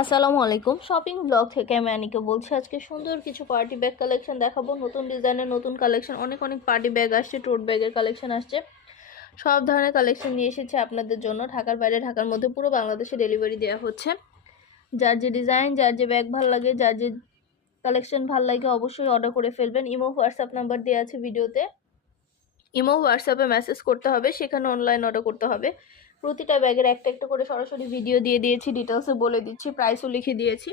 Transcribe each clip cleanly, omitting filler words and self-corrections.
আসসালামু আলাইকুম। Shopping blog থেকে আমি আনিকা বলছি। আজকে সুন্দর কিছু পার্টি ব্যাগ কালেকশন দেখাবো। নতুন ডিজাইনের নতুন কালেকশন, অনেক পার্টি ব্যাগ আসছে, টোট ব্যাগের কালেকশন আসছে। সব ধরনের কালেকশন নিয়ে এসেছে আপনাদের জন্য। ঢাকার বাইরে, ঢাকার মধ্যে পুরো বাংলাদেশে ডেলিভারি দেওয়া হচ্ছে। যার যে ডিজাইন, যার যে ব্যাগ ভালো লাগে, যার যে কালেকশন ভালো লাগে অবশ্যই অর্ডার করে ফেলবেন। ইমো হোয়াটসঅ্যাপ নাম্বার দেওয়া আছে ভিডিওতে। ইমো হোয়াটসঅ্যাপে মেসেজ করতে হবে, সেখানে অনলাইন অর্ডার করতে হবে। প্রতিটা ব্যাগের একটা একটা করে সরাসরি ভিডিও দিয়ে দিয়েছি, ডিটেলসে বলে দিচ্ছি, প্রাইসও লিখে দিয়েছি।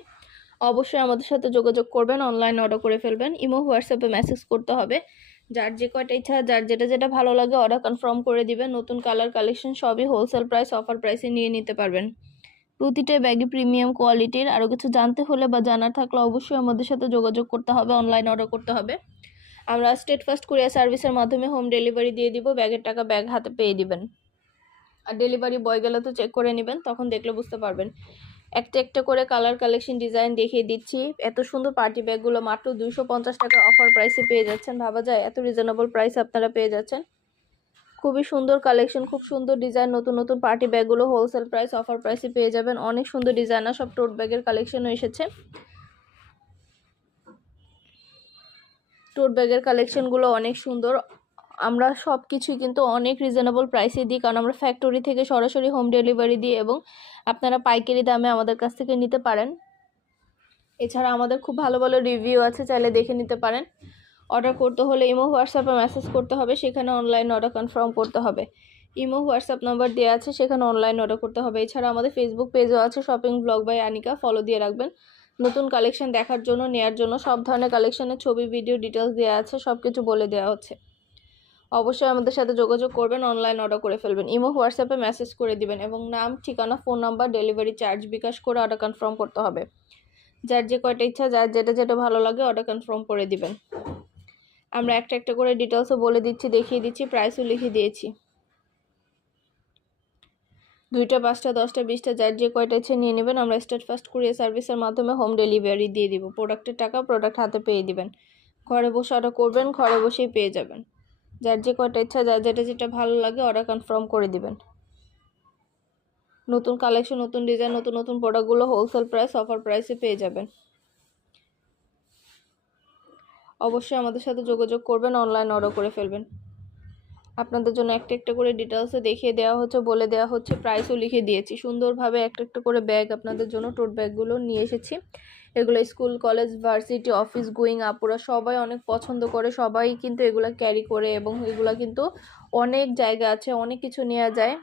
অবশ্যই আমাদের সাথে যোগাযোগ করবেন, অনলাইন অর্ডার করে ফেলবেন। ইমো হোয়াটসঅ্যাপে মেসেজ করতে হবে। যার যে কয়টা ইচ্ছা, যার যেটা ভালো লাগে অর্ডার কনফার্ম করে দিবেন। নতুন কালার কালেকশন সবই হোলসেল প্রাইস, অফার প্রাইসে নিয়ে নিতে পারবেন। প্রতিটা ব্যাগই প্রিমিয়াম কোয়ালিটির। আরও কিছু জানতে হলে বা জানার থাকলে অবশ্যই আমাদের সাথে যোগাযোগ করতে হবে, অনলাইন অর্ডার করতে হবে। আমরা স্টেট ফার্স্ট কুরিয়ার সার্ভিসের মাধ্যমে হোম ডেলিভারি দিয়ে দিব। ব্যাগের টাকা ব্যাগ হাতে পেয়ে দিবেন। আর ডেলিভারি বয় গেলে তো চেক করে নেবেন, তখন দেখলে বুঝতে পারবেন। একটা একটা করে কালার কালেকশন ডিজাইন দেখিয়ে দিচ্ছি। এত সুন্দর পার্টি ব্যাগগুলো মাত্র 250 টাকা অফার প্রাইসে পেয়ে যাচ্ছেন। ভাবা যায় এত রিজনেবল প্রাইস আপনারা পেয়ে যাচ্ছেন। খুবই সুন্দর কালেকশন, খুব সুন্দর ডিজাইন। নতুন নতুন পার্টি ব্যাগগুলো হোলসেল প্রাইস, অফার প্রাইসে পেয়ে যাবেন। অনেক সুন্দর ডিজাইনার সব টোট ব্যাগের কালেকশনও এসেছে। টোট ব্যাগের কালেকশনগুলো অনেক সুন্দর। আমরা সব কিছুই কিন্তু অনেক রিজনেবল প্রাইসে দিই, কারণ আমরা ফ্যাক্টরি থেকে সরাসরি হোম ডেলিভারি দিই এবং আপনারা পাইকারি দামে আমাদের কাছ থেকে নিতে পারেন। এছাড়া আমাদের খুব ভালো ভালো রিভিউ আছে, চাইলে দেখে নিতে পারেন। অর্ডার করতে হলে ইমো হোয়াটসঅ্যাপে মেসেজ করতে হবে, সেখানে অনলাইন অর্ডার কনফার্ম করতে হবে। ইমো হোয়াটসঅ্যাপ নাম্বার দেওয়া আছে, সেখানে অনলাইন অর্ডার করতে হবে। এছাড়া আমাদের ফেসবুক পেজও আছে, shopping blog by Anika, follow দিয়ে রাখবেন। নতুন কালেকশন দেখার জন্য, নেয়ার জন্য সব ধরনের কালেকশনের ছবি, ভিডিও, ডিটেলস দেওয়া আছে, সব কিছু বলে দেওয়া হচ্ছে। অবশ্যই আমাদের সাথে যোগাযোগ করবেন, অনলাইন অর্ডার করে ফেলবেন। ইমো হোয়াটসঅ্যাপে মেসেজ করে দিবেন এবং নাম, ঠিকানা, ফোন নাম্বার, ডেলিভারি চার্জ বিকাশ করে অর্ডার কনফার্ম করতে হবে। যার যে কয়টা ইচ্ছা, যার যেটা ভালো লাগে অর্ডার কনফার্ম করে দিবেন। আমরা একটা একটা করে ডিটেলসও বলে দিচ্ছি, দেখিয়ে দিচ্ছি, প্রাইসও লিখে দিয়েছি। 2টা, 5টা, 10টা, 20টা, যার যে কয়টা ইচ্ছে নিয়ে নেবেন। আমরা স্টেট ফার্স্ট কুরিয়ার সার্ভিসের মাধ্যমে হোম ডেলিভারি দিয়ে দিব। প্রোডাক্টের টাকা প্রোডাক্ট হাতে পেয়ে দিবেন। ঘরে বসে অর্ডার করবেন, ঘরে বসেই পেয়ে যাবেন। যার যে কয়টা ইচ্ছা, যার যেটা ভালো লাগে অর্ডার কনফার্ম করে দিবেন। নতুন কালেকশন, নতুন ডিজাইন, নতুন নতুন প্রোডাক্টগুলো হোলসেল প্রাইস, অফার প্রাইসে পেয়ে যাবেন। অবশ্যই আমাদের সাথে যোগাযোগ করবেন, অনলাইন অর্ডার করে ফেলবেন। আপনাদের জন্য একটা একটা করে ডিটেলসে দেখিয়ে দেওয়া হচ্ছে, বলে দেওয়া হচ্ছে, প্রাইসও লিখে দিয়েছি। সুন্দরভাবে একটা একটা করে ব্যাগ আপনাদের জন্য, টোট ব্যাগগুলো নিয়ে এসেছি। এগুলো school, college, varsity, office going আপুরা সবাই অনেক পছন্দ করে, সবাই কিন্তু এগুলো ক্যারি করে এবং এগুলো কিন্তু অনেক জায়গা আছে, অনেক কিছু নেওয়া যায়।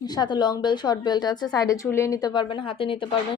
সাথে লং বেল্ট, শর্ট বেল্ট আছে, সাইডে ঝুলিয়ে নিতে পারবেন, হাতে নিতে পারবেন,